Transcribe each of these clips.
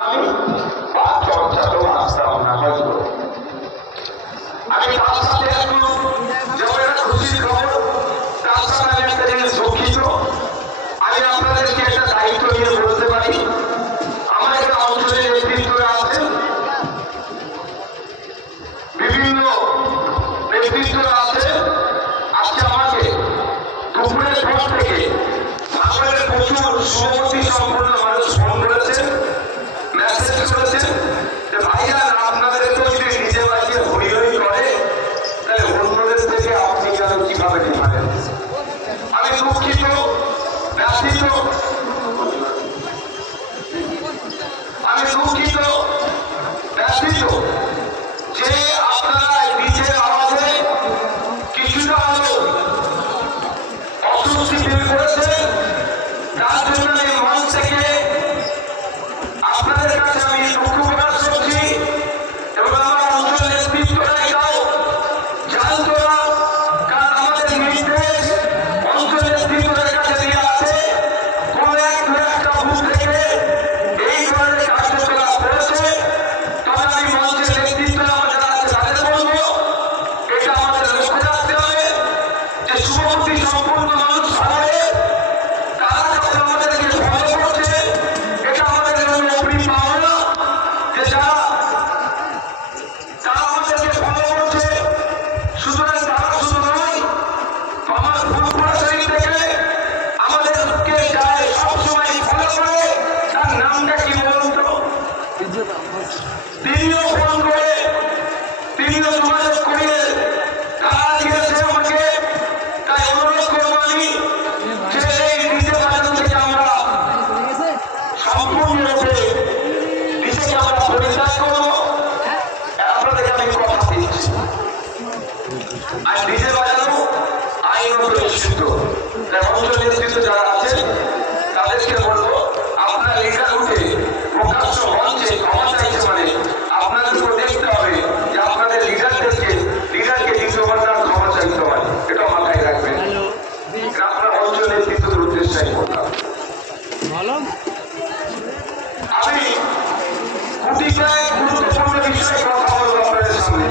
আমি বা চর্চাতেও আসতাম না হয়তো। আমি তার সাথে একটু যেমন একটা খুশির খবর, তার সাথে আমি একটা জিনিস দুঃখিত। আমি আপনাদেরকে একটা দায়িত্ব নিয়ে বলতে পারি, আমার একটা অঞ্চলের নেতৃত্বরা আছেন, বিভিন্ন নেতৃত্বরা আছে। আজকে আমাকে দুপুরের পর থেকে ভাঙড়ের প্রচুর সুমতি সম্পন্ন মানুষ ফোন করেছেন, মেসেজ করেছেন যে ভাইজান আপনাদেরকেও যদি নিজে বাঁচিয়ে হই হই করে তাহলে অন্যদের থেকে আপনি কেন কিভাবে নিভাবেন। আমি দুঃখিত, ব্যথিত, আমি দুঃখিত, ব্যথিত যে আপনারা নিজের আওয়াজে কিছুটা হলেও অস্বস্তি ফিল করেছেন। তার জন্য এই মঞ্চ থেকে আপনাদের কাছে আমি দুঃখ প্রকাশ করছি এবং আমার অঞ্চল নেতৃত্বরা এটাও জানতো না, কারণ আমাদের নির্দেশ অঞ্চল নেতৃত্বদের কাছে দেওয়া আছে, কোন একটা ভূত থেকে এই ধরনের কার্যকলাপ করেছে। তবে আমি মঞ্চের নেতৃত্বরা আমাদের আছে তাদের বলবো এটা আমাদের লক্ষ্য রাখতে হবে যে শুভবুদ্ধি সম্পূর্ণ মানুষ ভাবে তারা যখন আমাদেরকে ফলো করছে এটা আমাদের জন্য অগ্রিম পাওনা যে তারা আমাদেরকে ফলো করছে। সুতরাং তারা শুধু নয়, আমার ফুলপুরা শরীফ থেকে আমাদেরকে যায় সবসময় ফলো করে, তার নামটা কি বলুন তো? তিনিও ফোন করে, তিনিও যোগাযোগ করিয়ে তারা দিয়েছে আমাকে। তাই অনুরোধ করবো আমি যে এই ডিজে বাজানো থেকে আমরা সম্পূর্ণরূপে ডিজেকে আমরা পরিত্যাগ করবো। আপনাদেরকে আমি কথা দিচ্ছি, আর ডিজে বাজানো আইনত নিষিদ্ধ। তাই অঞ্চল নেতৃত্ব যারা আছেন তাদেরকে বলবো আপনার লিডার উঠে প্রকাশ্য মঞ্চে ক্ষমা চাইছে মানে আপনাদেরকে দেখতে হবে যে আপনাদের লিডারকে দ্বিতীয়বার তার ক্ষমা চাইতে হয়, এটা মাথায় রাখবেন। আপনার অঞ্চল নেতৃত্বের উদ্দেশ্যে বললাম। আমি কয়েক গুরুত্বপূর্ণ বিষয়ে কথা বলবো আপনাদের সামনে।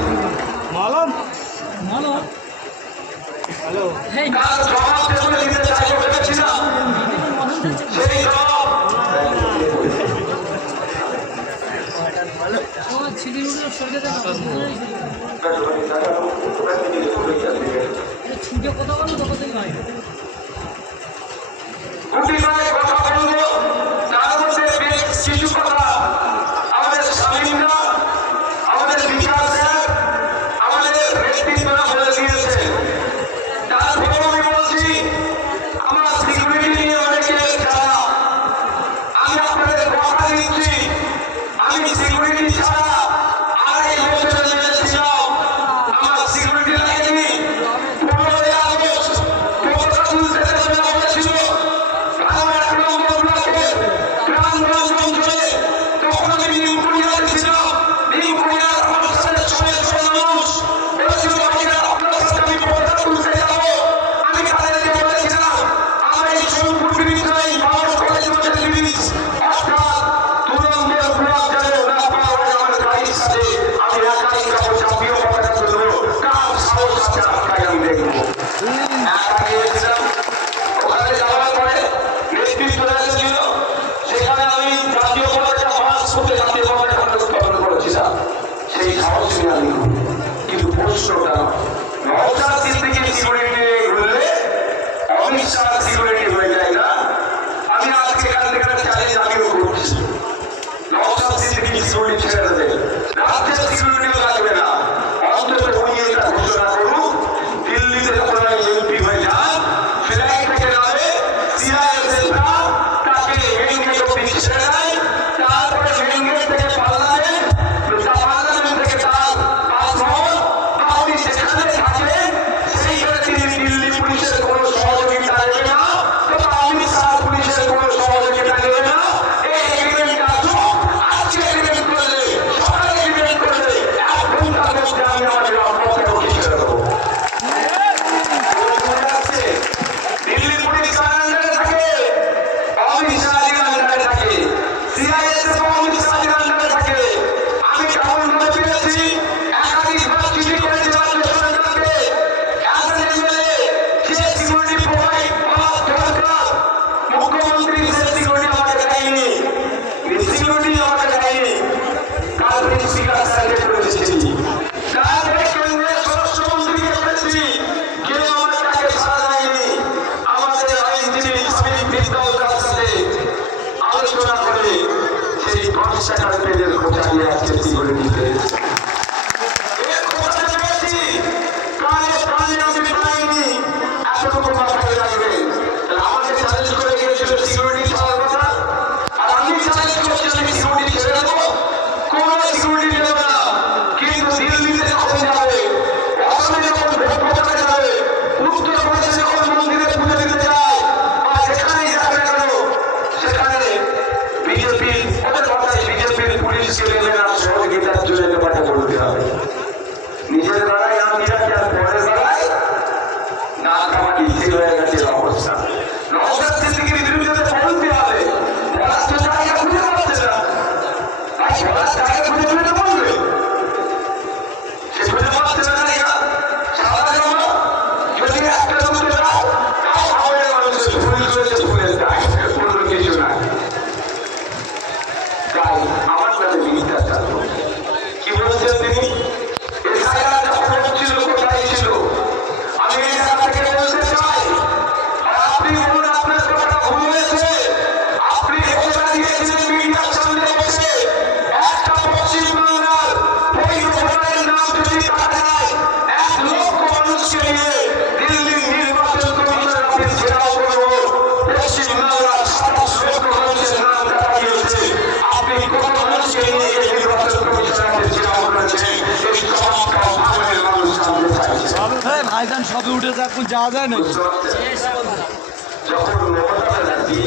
কার জবাব যেগুলো দিতে চাইবো ভেবেছিলাম, সেই জবাব ছুটে কথা বলো তখন নয় কথা বলবো। তার মধ্যে বেশ কিছু কথা আমাদের স্বামীরা, আমাদের বিকাশ স্যার, আমাদের নেতৃত্বরা বলে দিয়েছে। তারপরেও আমি বলছি, আমার সিকিউরিটি নিয়ে অনেকে যারা, আমি আপনাদের কথা দিচ্ছি, আমি সিকিউরিটি ছাড়া আড়াই বছরে মেরেছিলাম, আমার সিকিউরিটি লাগেনি। 15 আগস্ট পতাকা তুলতে দেওয়া হয়েছিল ভাঙড় 1 নম্বর ব্লকের গ্রামগঞ্জ অঞ্চলে। তখন আমি নিউকুড়িয়াতে ছিলাম। নিউকুড়িয়ার আমার সাথে 600 মানুষ বলেছিল ভাইরা আপনার সাথে আমি পতাকা তুলতে যাবো। আমি তাদেরকে বলেছিলাম আমার এই সোনপুর ব্রিজ নাই, ভাঙড় কলেজ রোডের ব্রিজ, অর্থাৎ 2 নম্বর ব্লক যাবে না পাওয়া আমার গাড়ির সাথে আমি একাই যাবো, জাতীয় পতাকা তুলবো। কার সাহস আছে আপনাকে আমি দেখবো। একা গিয়েছিলাম, ওখানে যাওয়ার পরে নেতৃত্বরা ছিল, সেখানে আমি জাতীয় পতাকা মাস করতে জাতীয় পতাকা আমরা উত্তোলন করেছিলাম। সেই সাহস নিয়ে আমি ঘুরি, কিন্তু প্রশ্নটা নওশাদ সিদ্দিকীর সিকিউরিটি ঘুরলে অমিত শাহ সিকিউরিটি হয়ে যায় না। আমি আজকে এখান থেকে চ্যালেঞ্জ আমিও করছি, নওশাদ সিদ্দিকীর সিকিউরিটি ছেড়ে দেবে, রাজ্যের সিকিউরিটিও লাগবে না। অন্তত উনি এটা ঘোষণা করুন, দিল্লিতে যখন এমপি হয়ে যান, ফ্লাইট থেকে নামে সিআইএসএফরা তাকে মেইন গেট অব্দি ছেড়ে দেয়। তারপরে মেইন গেট থেকে পার্লামেন্ট থেকে তার বাসভবন, আপনি সেখানে সিকিউরিটি আমাকে দেয়নি, কালকে স্পিকার স্যারকে করেছি, কালকে কেন্দ্রের স্বরাষ্ট্রমন্ত্রীকে করেছি, কেউ আমার তাকে সাড়া দেয়নি। আমাদের আইনজীবী স্বামী বিদ্যাও তার সাথে আলোচনা করে সেই ৫ টাকার পেজের খোঁজা নিয়ে আসছে সিকিউরিটিতে। নিজের বেলায় না মিলাতে আর পরের বেলায় না কামাটি স্থির হয়ে গেছে অবস্থা। নওশাদ সিদ্দিকীর বিরুদ্ধে বলতে হবে, বলার তো জায়গা খুঁজে পাচ্ছে না, তাই বলার জায়গা খুঁজে পেলে তো বলবে, সে খুঁজে পাচ্ছে না জায়গা। সারা জমা যদি একটা দুটো দাও, তাও হাওড়ের মানুষের ভুল করেছে, ভুলের দায়, কোনো কিছু না। তাই আমার নামে মিথ্যা চালু কি বলছেন তিনি? ভাইজান সবে উঠে এখন যাওয়া যায় না। যখন মমতা ব্যানার্জি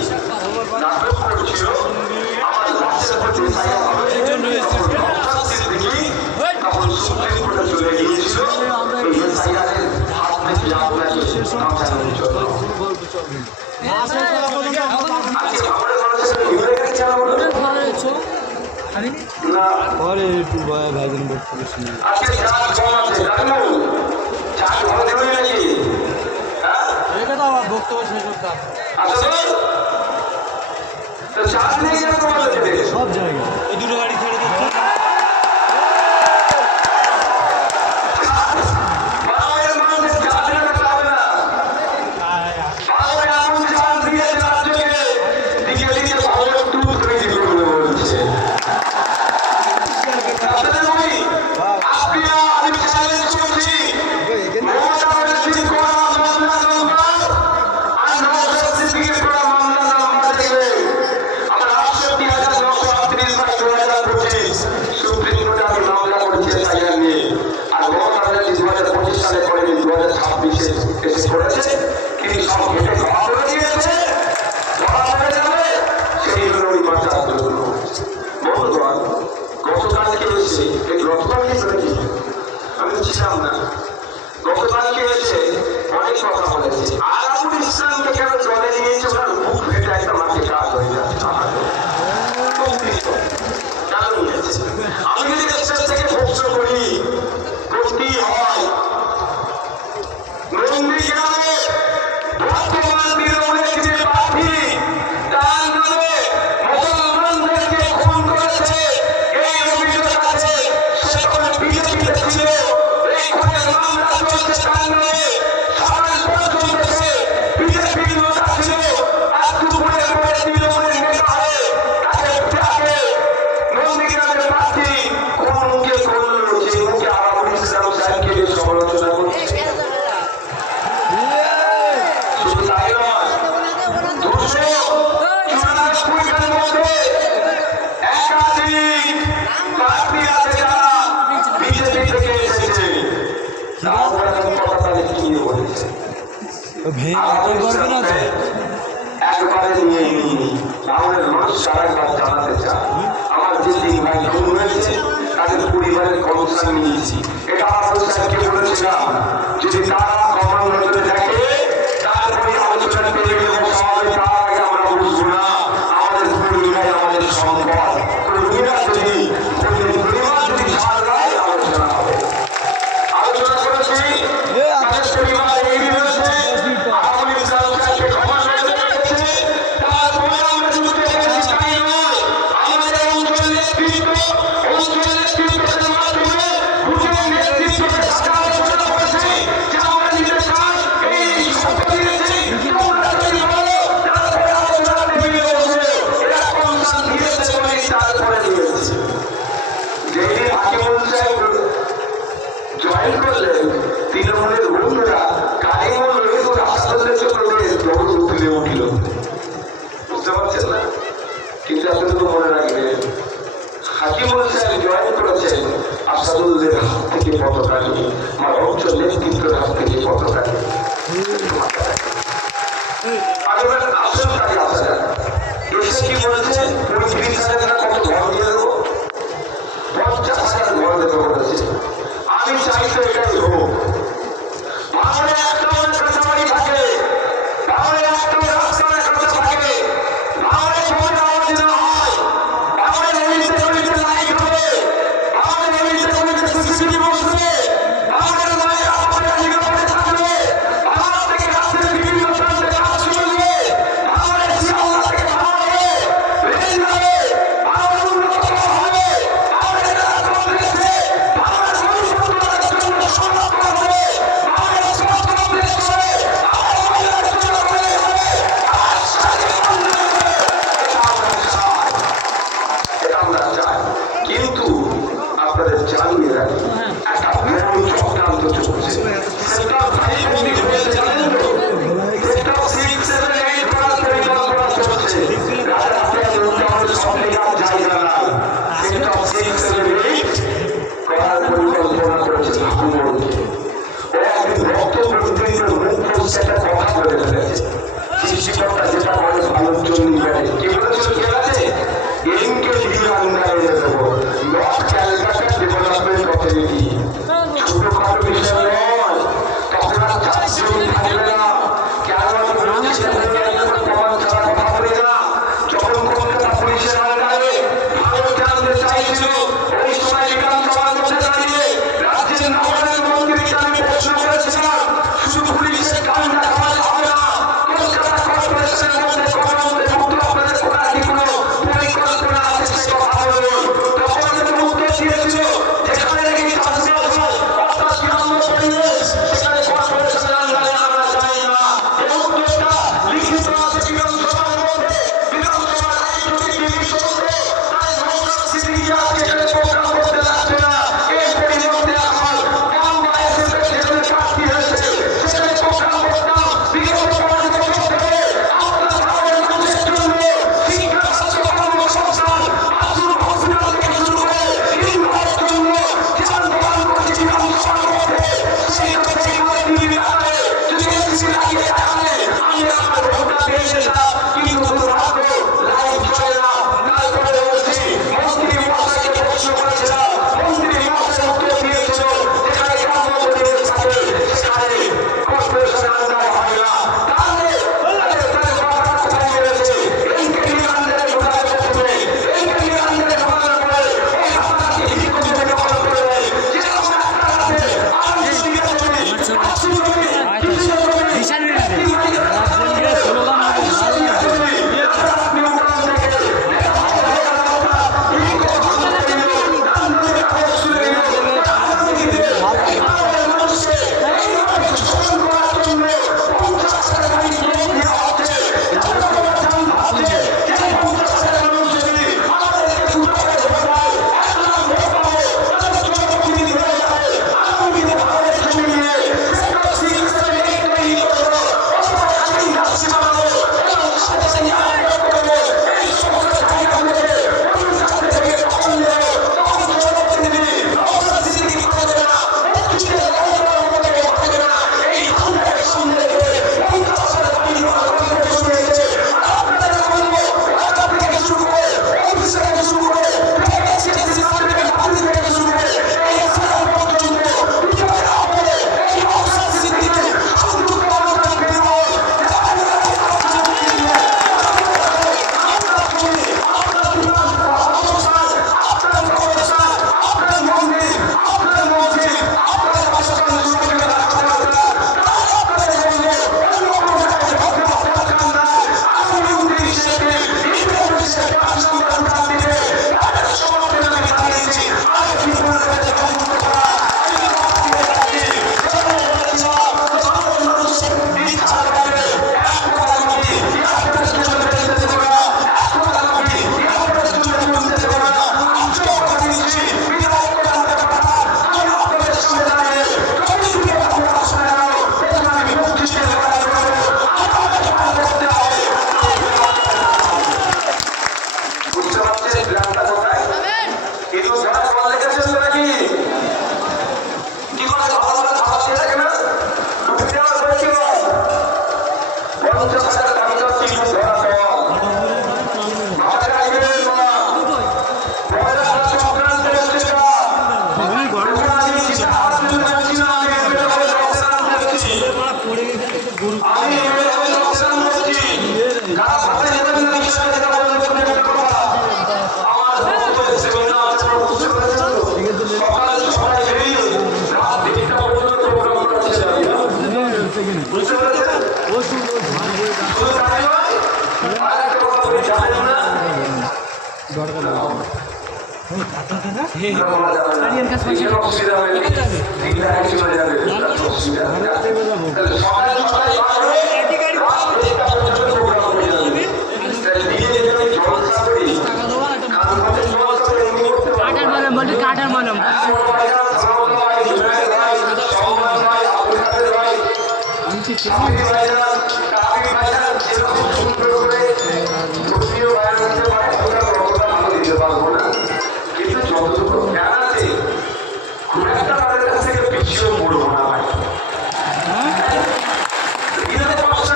নাটক করছিল আমার লাশের প্রতি ছায়া হবে, নওশাদ সিদ্দিকী তখন সুপ্রিম কোর্টে চলে গিয়েছিল এই এসআইআরের হাত থেকে আপনাকে বাঁচানোর জন্য। আজকে আমাদের মানুষের ঘুরে গেছে না, পরে একটু ভাইজান বক্তব্য শুনি। আজকে চাঁদ কম আছে জানো, চাঁদ ভালো দেবে নাকি? হ্যাঁ এটা তো আমার বক্তব্য শেষ করতে হবে। আচ্ছা তো চাঁদ নেই কেন তোমাদের দেবে? সব জায়গায় এই দুটো গাড়ি ছেড়ে দিচ্ছে। আমি ছিলাম না, গতকালকে এসে অনেক কথা বলেছে। আরাবুল ইসলামকে কেন জলে নিয়েছে, ওনার মুখ ফেটে একটা মাঠে কাজ হয়ে যাচ্ছে। আমি যদি দেশের থেকে প্রশ্ন করি করতেই হয়, নন্দীগ্রামে বর্তমান তৃণমূলের যে প্রার্থী তার নামে মুসলমানদেরকে খুন করেছে, এই অভিযোগ আছে। সে তখন বিজেপিতে ছিল, এই খুনের মামলা চলছে তার নামে। সকাল পর্যন্ত সে বিজেপির নেতা ছিল, আর দুপুরের পরে তৃণমূলের নেতা হয়ে তাকে নন্দীগ্রামের প্রার্থী কোন মুখে করল, যে মুখে আরাবুল ইসলাম সাহেবকে সমালোচনা করছে। শুধু তাই নয়, 294 মধ্যে একাধিক প্রার্থী আছে যারা বিজেপি থেকে এসেছে। কথা কি বলেছে একবারে নিয়ে নিই, তাহলে মানুষ সারাবার জানাতে চায় আমার যে 3 ভাই খুন হয়েছে তাদের পরিবারের কমিশন নিয়েছি। এটা আরাবুল সাহেবকে বলেছিলাম, যদি তারা কমন নজরে দেখে তারপরে আলোচনা পেয়ে গেলে সমাজে, তার আগে আমরা বুঝবো না আমাদের পরিবার আমাদের সম্পদ। পরিবার যদি ছাড় দেয় আলোচনা হবে। আলোচনা করেছি তাদের পরিবার এগিয়ে রয়েছে, আরাবুল ইসলাম সাহেবকে কমন নজরে রেখেছে। তারপরে আমরা যুদ্ধে গেছি তাই নয়, আমাদের হাকিমুল সাহেব জয়েন করেছেন আসাদুল্লের হাত থেকে পতাকা নিয়ে, আমার অঞ্চল নেতৃত্বের হাত থেকে পতাকা নিয়ে। আগের আসল কাজে আসা যাক। এসে কি বলেছে, ৩৫,০০০ না কত ঘর দিয়ে দেবো, ৫০,০০০ ঘর দেবে বলেছে। আমি চাই তো এটাই হোক। ভাঙড়ে একটা কাঁচাবাড়ি থাকে, ভাঙড়ে একটা রাস্তার কাঁচা থাকে, ভাঙড়ে জমির আওয়াজ না হয়, ভাঙড়ে নদীতে নদীতে লাইট হবে, ভাঙড়ে নদীতে নদীতে সিসিটিভি বসবে, ভাঙড়ের মায়ের আমাদের নিরাপদে থাকবে, ভাঙড় থেকে রাজ্যের বিভিন্ন প্রান্তে কাজ চলবে, ভাঙড়ের শিয়ালদা থেকে ভাঙড়ে রেল যাবে, ভাঙড় উন্নত হবে, ভাঙড়ের কংগ্রেসে ভাঙড়ের ভবিষ্যৎ জন্য সংরক্ষণ হবে, ভাঙড়ের স্বাধীনতা দেশ হবে, ভাঙড়ের মহিলার জন্য হবে, আর স্বাধীন এটা আমরা চাই। কিন্তু আপনাদের জানিয়ে রাখি, একটা বড় চক্রান্ত চলছে। সেটা ভাইবন্দি হয়েছে জানেন তো? সেটা 6, 7, 8 করার পরিকল্পনা চলছে। রাজারহাটে লোকটার সব জায়গার জায়গা নাই। সেটা 6, 7, 8 করার পরিকল্পনা করেছে ঠাকুরকে। ও একদিন বক্তব্য দিতে মুখ সেটা কথা বলে ফেলেছে। সৃষ্টিকর্তা যেটা বলে ভালোর জন্যই বলে। কে বলেছিল কে আছে? এনকে দিয়ে আন্ডারে দেবো, নট ক্যালকাটা ডেভেলপমেন্ট অথরিটি। ছোটখাটো বিষয় নয়, তখন আর চাকরি থাকবে না। কেন আমি বলছি প্রমাণ ছাড়া কথা বলি না। যখন কলকাতা পুলিশের আন্ডারে ভারত জানতে চাইছিল, ওই সময় বিধানসভার মধ্যে দাঁড়িয়ে রাজ্যের নগরের মন্ত্রীকে আমি প্রশ্ন করেছিলাম, শুধু পুলিশের কান্ডা খাওয়ালে হবে না, কলকাতা কর্পোরেশনের মধ্যে মুক্ত আপনাদের করার কি কোনো পরিকল্পনা আছে সে কথা বলুন। তখন উত্তর দিয়েছিল, যেখানে নাকি চাষবাস অসুবিধা হবে দিনটা একই চলে যাবে অসুবিধা তাহলে সকাল সকাল রাত 10টা পর্যন্ত প্রোগ্রাম হয়ে যাবে তাহলে দিয়ে যদি আমি জলসা করি কানপাতে জলসা করে এমনি করতে পারবো কাটার মানম কিন্তু যতটুকু জ্ঞান আছে খুব একটা তাদের কাছ থেকে পিছিয়েও পড়বো না ভাই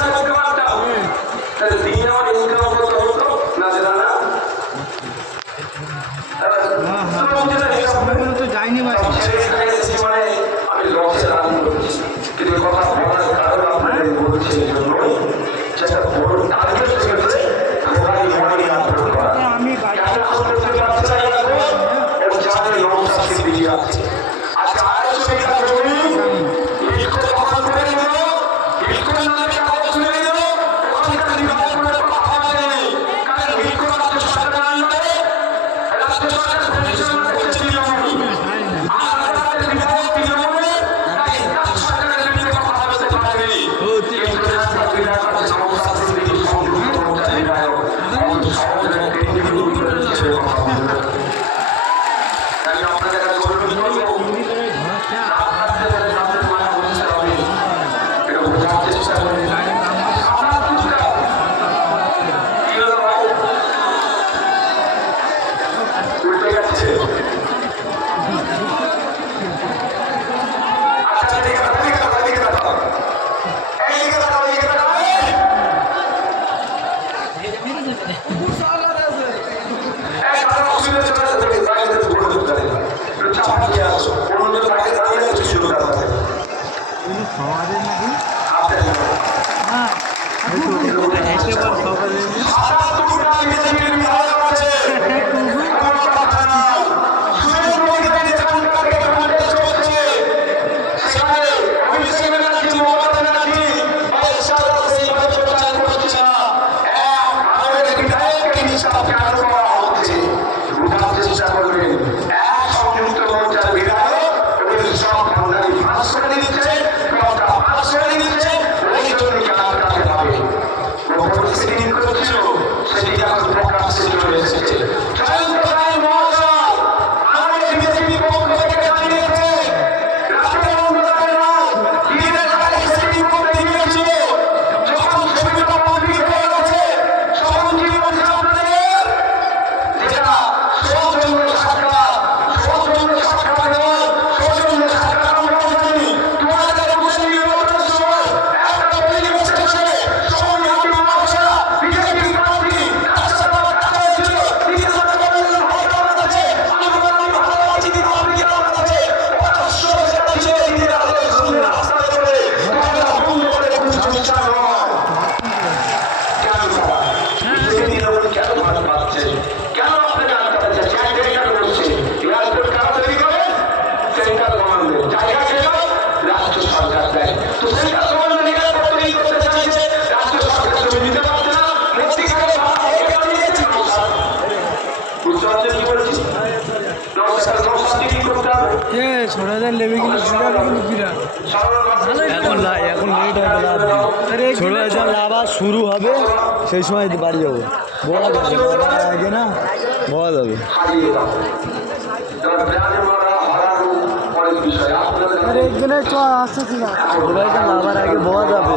করতে পারতাম তাহলে দিন আমার ইনকাম করতে হতো না যেটা না যায়নি ভাই মানে আমি লসে রান করছি কিন্তু কথা বলার কারণ আপনাদের বলছি এই জন্যই সেটা বড় টার্গেট রেখেছে মোবাইল মনি আপলোড করা আমি কেন করতে পারছে না ও জানে নমস্কার সিদ্ধি আছে আচ্ছা আড়াইশো বিঘা জমি ইটকো দখল করে নিল ইটকো নামে কাগজ তুলে নিল ওখানকার বিভাগ করে কথা নেই কারণ ইটকো রাজ্য সরকার আনবে রাজ্য সরকার পরিচালনা করছে তৃণমূল আর আমাদের বিধায়ক তৃণমূল তাই রাজ্য সরকারের বিরুদ্ধে কথা বলতে পারেনি কিন্তু রাস্তা বিধায়ক আছে নমস্কার সিদ্ধি সংযুক্ত মোর্চার বিধায়ক অত সহজে টেন্ডিং করে দিচ্ছে কথা বলতে আমি আপনাদের কাছে অনুরোধ করবো আপনাদের মায়া বুঝতে হবে এটা বোঝার চেষ্টা করুন আমার দুটা কি হলো ভাই উল্টে গেছে আচ্ছা ঠিক আছে দিকে তাকাও এই দিকে তাকাও এই কারণ অসুবিধা চলে যাচ্ছে বাইরে ঘুরে ঢুকতে পারে একটু চাপা দিয়ে আসো অন্য তাকে দাঁড়িয়ে একটু শুরু করা থাকে চেষ্টা করবেন এক সংযুক্ত মোর্চার বিধায়ক এবং সব ভান্ডারি ফাঁস করে দিচ্ছে দলটা ফাঁস করে দিচ্ছে ওই জন্য আটকাতে হবে সেদিন করেছিল সেটি এখন প্রকাশ্যে চলে এসেছে জয়ন্ত রায় মহাশয় আমাদের বিজেপি পক্ষ থেকে জানিয়েছে রাতের অন্ধকারে রাত দিনের বেলায় সেটিং করতে গিয়েছিল যখন ছবিটা কমপ্লিট হয়ে গেছে তখন কি বলছে আপনাদের যেটা সৌজন্য সাক্ষাৎ সৌজন্য সাক্ষাৎ নয় সৌজন্য সাক্ষাৎ আমরা জানি 2019 নির্বাচনের সময় একটা পরিবেশের সাথে সবাই আপনি মহাশয়া বিজেপি প্রার্থী রাজ্যসভা কাটা হয়েছিল তিনি আমাকে বললেন ভালো আছে আমি বললাম ভালো আছি কিন্তু আপনি কেমন আছে ওটা সেটা ছিল দিনের আলোয় সামনে রাস্তায় চলে দরজা বন্ধ করে কোনো সমস্যা নয় কেন বাবা বিজেপি কেন ভালো পাচ্ছে কেন আপনাকে আটকাতে চাচ্ছে সেন্টার করছে এয়ারপোর্ট কেন তৈরি করে সেন্ট্রাল গভর্নমেন্ট জায়গা ছিল রাজ্য সরকার দেয় তো সেন্ট্রাল গভর্নমেন্ট এয়ারপোর্ট তৈরি করতে চাইছে রাজ্য সরকার জমি দিতে পারছে না মধ্যিখানে ভাড়া হয়ে কেন দিয়েছে নৌসাদ বুঝতে পারছেন কি বলছি নৌসাদ কি করতে হবে ছোটাদের লেবে গেলে এখন এখন লেট হবে ছোট আবার শুরু হবে সেই সময় বাড়ি যাবো বলা যাবে আগে না বলা যাবে হারিয়ে দাও গ্রামে মারা হারানো অনেক বিষয় আপনাদের একজনে আসতেছি না আবার আগে বলা যাবে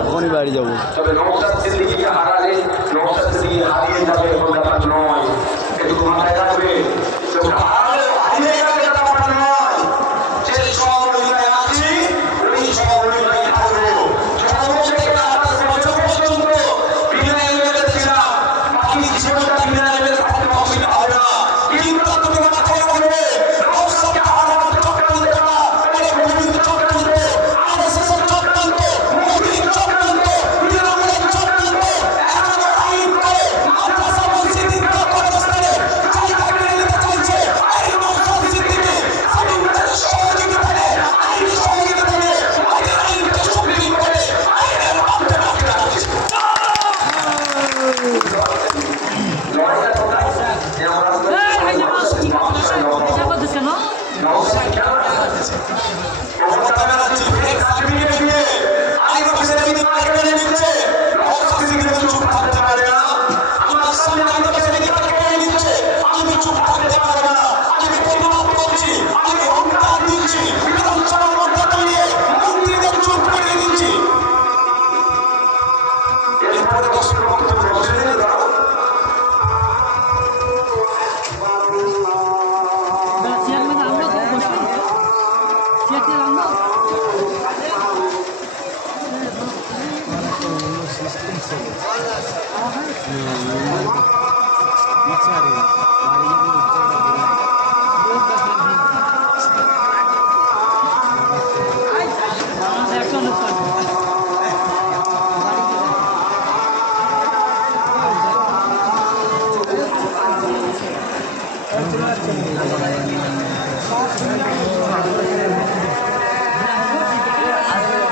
তখনই বাড়ি যাবো তবে নৌসাদ সিদ্দিকীকে হারালে নৌসাদ সিদ্দিকী হারিয়ে যাবে এমন ব্যাপার নয় এটুকু মাথায় রাখবে হারালে হারিয়ে যাবে এটা ব্যাপার নয় যে সহমহিমায় আছি ওই সহমহিমায় থাকবো জন্ম থেকে 28 বছর পর্যন্ত বিনা এমএলএ ছিলাম বাকি জীবনটা বিনা এমএলএ থাকতে অসুবিধা হবে না কিন্তু তুমি মাথায় রাখবে নৌসাদকে হারানোর চক্রান্তটা এই গোবিন্দ চক্রান্ত আরএসএস চক্রান্ত মুসলিম চক্রান্ত তৃণমূলের চক্রান্ত এমন আইন করে মাদ্রাসা মসজিদ খারাপ অবস্থায় ইচ্ছা